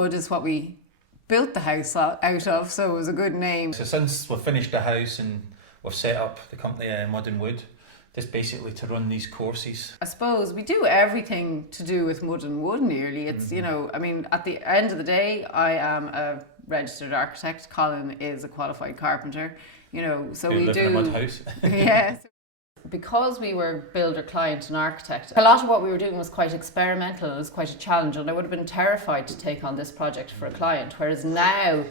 Mudandwood is what we built the house out of, so it was a good name. So since we've finished the house and we've set up the company Mud and Wood, just basically to run these courses. I suppose we do everything to do with mud and wood nearly. It's, you know, I mean, at the end of the day, I am a registered architect. Colin is a qualified carpenter, you know, so we live do. in a mud house. Yeah. Because we were builder, client and architect, a lot of what we were doing was quite experimental. It was quite a challenge, and I would have been terrified to take on this project for a client, whereas now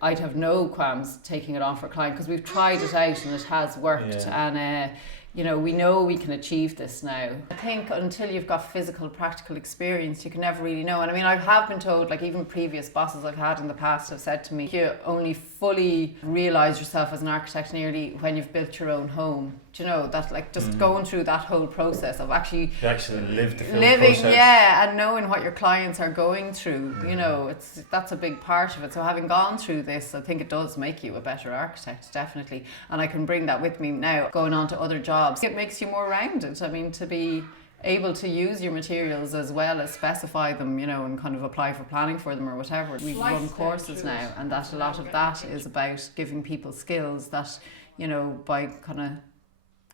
I'd have no qualms taking it on for a client because we've tried it out and it has worked. And you know we can achieve this now. I think until you've got physical, practical experience, you can never really know. And I mean, I have been told, like even previous bosses I've had in the past have said to me, you only fully realise yourself as an architect nearly when you've built your own home. Do you know, that like just going through that whole process of actually lived the full living process. Yeah, and knowing what your clients are going through, you know, that's a big part of it. So having gone through this, I think it does make you a better architect, definitely. And I can bring that with me now going on to other jobs. It makes you more rounded. I mean, to be able to use your materials as well as specify them, you know, and kind of apply for planning for them or whatever. We run courses now, and that a lot of that is about giving people skills that, you know, by kind of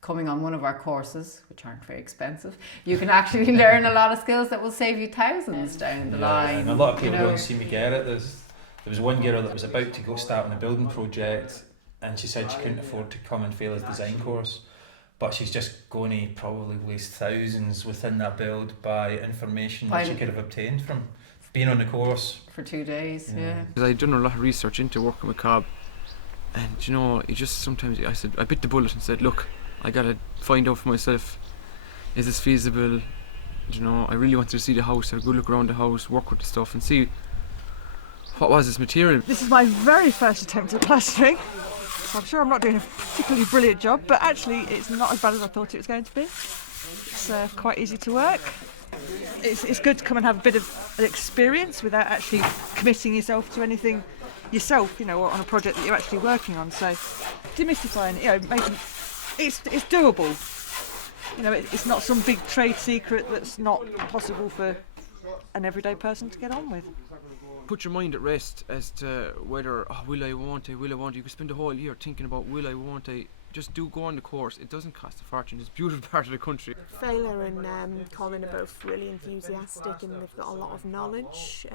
coming on one of our courses, which aren't very expensive, you can actually learn a lot of skills that will save you thousands down the line. And a lot of people don't see me get it. There was one girl that was about to go start on a building project, and she said she couldn't afford to come and fail his design course, but she's just going to probably waste thousands within that build by information that she could have obtained from being on the course for 2 days. Yeah. I'd done a lot of research into working with Cobb, and you know, it just sometimes I bit the bullet and said, look, I gotta find out for myself, is this feasible? You know, I really wanted to see the house, have a good look around the house, work with the stuff and see what was this material. This is my very first attempt at plastering. So I'm sure I'm not doing a particularly brilliant job, but actually it's not as bad as I thought it was going to be. It's quite easy to work. It's good to come and have a bit of an experience without actually committing yourself to anything yourself, you know, on a project that you're actually working on. So demystifying, you know, making it's doable. You know, it's not some big trade secret that's not possible for an everyday person to get on with. Put your mind at rest as to whether, will I, won't I. You can spend the whole year thinking about will I, won't I. Just go on the course. It doesn't cost a fortune. It's a beautiful part of the country. Feile and Colin are both really enthusiastic and they've got a lot of knowledge.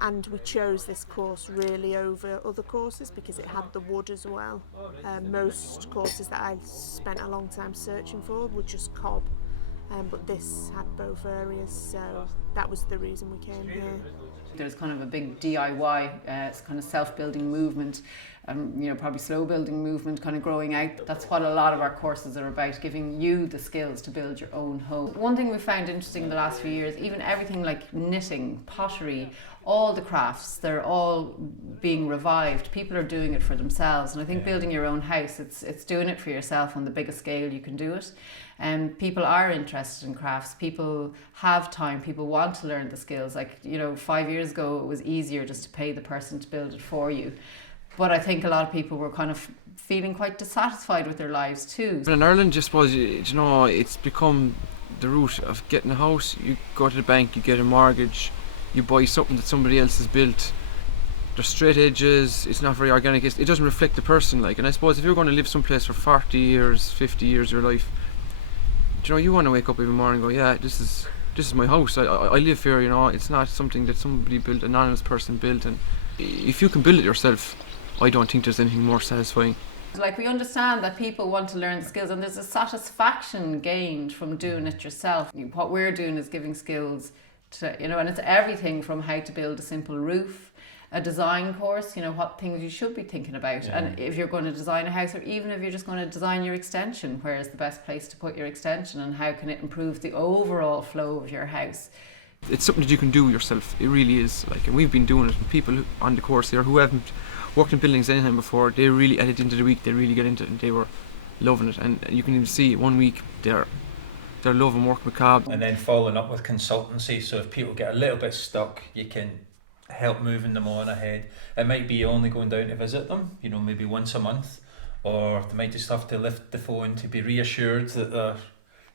And we chose this course really over other courses because it had the wood as well. Most courses that I spent a long time searching for were just cob, but this had both areas, so that was the reason we came here. There's kind of a big DIY, it's kind of self-building movement, you know, probably slow building movement kind of growing out. That's what a lot of our courses are about, giving you the skills to build your own home. One thing we found interesting in the last few years, even everything like knitting, pottery, all the crafts, they're all being revived. People are doing it for themselves, and I think building your own house, it's doing it for yourself on the biggest scale you can do it. And people are interested in crafts, people have time, people want to learn the skills. Like, you know, 5 years ago it was easier just to pay the person to build it for you. But I think a lot of people were kind of feeling quite dissatisfied with their lives too. In Ireland, just suppose, you know, it's become the route of getting a house. You go to the bank, you get a mortgage, you buy something that somebody else has built. There's straight edges, it's not very organic, it doesn't reflect the person. Like, and I suppose if you're going to live someplace for 40 years, 50 years of your life, you know, you want to wake up every morning and go, yeah, this is my house, I live here, you know, it's not something that somebody built, an anonymous person built. And if you can build it yourself, I don't think there's anything more satisfying. Like, we understand that people want to learn the skills, and there's a satisfaction gained from doing it yourself. What we're doing is giving skills to, you know, and it's everything from how to build a simple roof, a design course, you know, what things you should be thinking about. Yeah. And if you're going to design a house, or even if you're just going to design your extension, where is the best place to put your extension and how can it improve the overall flow of your house? It's something that you can do yourself, it really is. Like, and we've been doing it, and people on the course here who haven't worked in buildings anytime before, they really, at the end of the week, they really get into it and they were loving it. And you can even see 1 week they're loving working with Cobb. And then following up with consultancy, so if people get a little bit stuck, you can help moving them on ahead. It might be only going down to visit them, you know, maybe once a month, or they might just have to lift the phone to be reassured that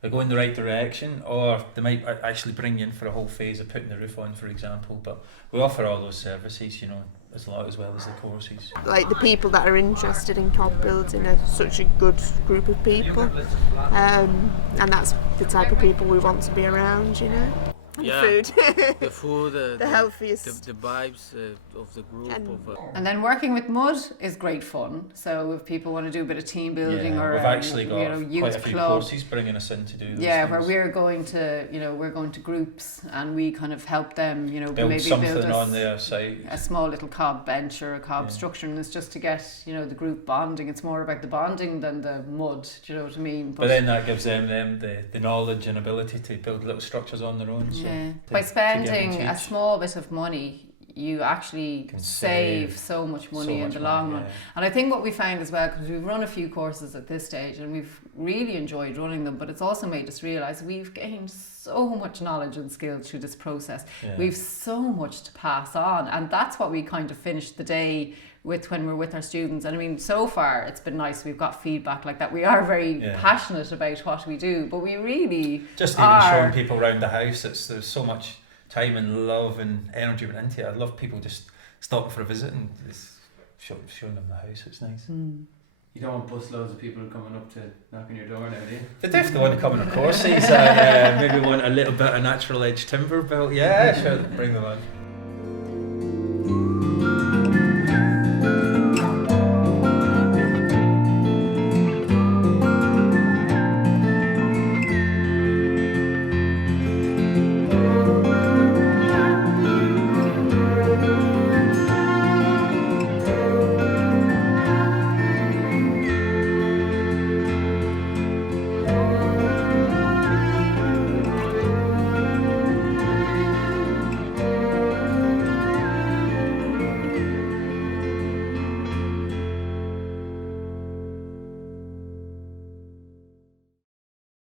they go in the right direction, or they might actually bring you in for a whole phase of putting the roof on, for example. But we offer all those services, you know, as well as the courses. Like the people that are interested in cob building are such a good group of people, and that's the type of people we want to be around, you know. And Yeah, the food, the food, the healthiest. the vibes of the group. And then working with mud is great fun. So if people want to do a bit of team building, or we've actually got youth quite a few club, courses bringing us in to do those yeah, things. where we're going to groups, and we kind of help them, you know, build maybe something build on their site. a small little cob bench or a cob Yeah. structure, and it's just to get, you know, the group bonding. It's more about the bonding than the mud. Do you know what I mean? But then that gives them the knowledge and ability to build little structures on their own. So yeah. to- By to give spending and a teach. small bit of money, you actually Can save save so much so money in much the money, long run. yeah. And I think what we found as well, because we've run a few courses at this stage and we've really enjoyed running them, but it's also made us realise we've gained so much knowledge and skill through this process. Yeah. We've so much to pass on, and that's what we kind of finished the day with when we're with our students. And I mean, so far it's been nice. We've got feedback like that. We are very Yeah. passionate about what we do, but we really Just even are. showing people around the house, there's so much time and love and energy went into it. I'd love people just stopping for a visit and just showing them the house. It's nice. You don't want bus loads of people coming up to knock on your door now, do you? They definitely want to come on our courses and maybe want a little bit of natural edge timber built. Yeah, sure, bring them on.